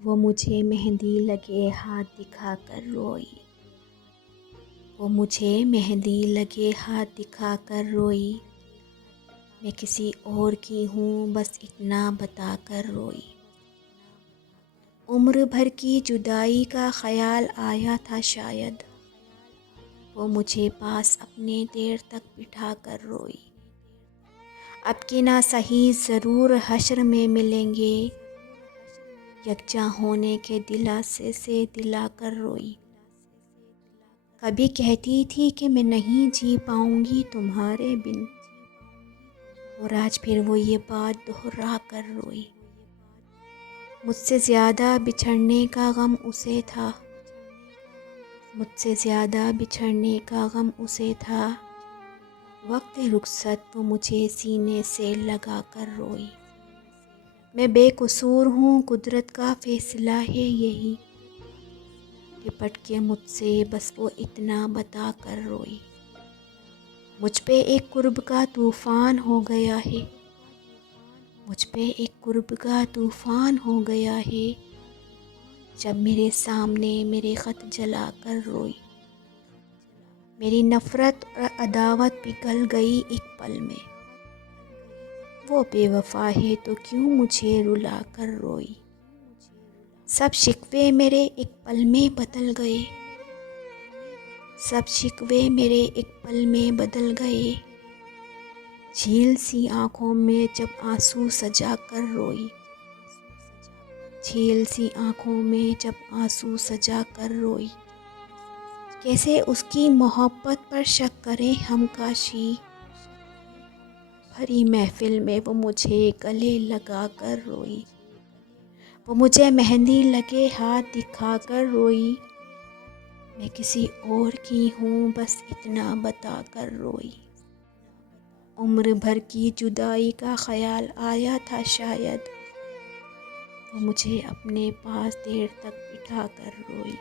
वो मुझे मेहंदी लगे हाथ दिखाकर रोई। वो मुझे मेहंदी लगे हाथ दिखाकर रोई। मैं किसी और की हूँ बस इतना बताकर रोई। उम्र भर की जुदाई का ख्याल आया था शायद। वो मुझे पास अपने देर तक बिठा कर रोई। अब की ना सही ज़रूर हश्र में मिलेंगे, यकजा होने के दिलासे से दिलाकर रोई। कभी कहती थी कि मैं नहीं जी पाऊंगी तुम्हारे बिन, और आज फिर वो ये बात दोहरा कर रोई। मुझसे ज़्यादा बिछड़ने का गम उसे था, मुझसे ज़्यादा बिछड़ने का गम उसे था। वक्त रुखसत वो मुझे सीने से लगा कर रोई। मैं बेकसूर हूँ, कुदरत का फैसला है यही। लिपट के मुझसे बस वो इतना बता कर रोई। मुझ पे एक कुर्ब का तूफ़ान हो गया है, मुझ पे एक कुर्ब का तूफ़ान हो गया है। जब मेरे सामने मेरे ख़त जला कर रोई। मेरी नफ़रत और अदावत पिघल गई एक पल में। वो बेवफा है तो क्यों मुझे रुला कर रोई। सब शिकवे मेरे एक पल में बदल गए, सब शिकवे मेरे एक पल में बदल गए। झील सी आँखों में जब आंसू सजा कर रोई। झील सी आँखों में जब आंसू सजा कर रोई। कैसे उसकी मोहब्बत पर शक करें हम काशी। भरी महफिल में वो मुझे गले लगा कर रोई। वो मुझे मेहंदी लगे हाथ दिखा कर रोई। मैं किसी और की हूँ बस इतना बता कर रोई। उम्र भर की जुदाई का ख्याल आया था शायद। वो मुझे अपने पास देर तक बिठा कर रोई।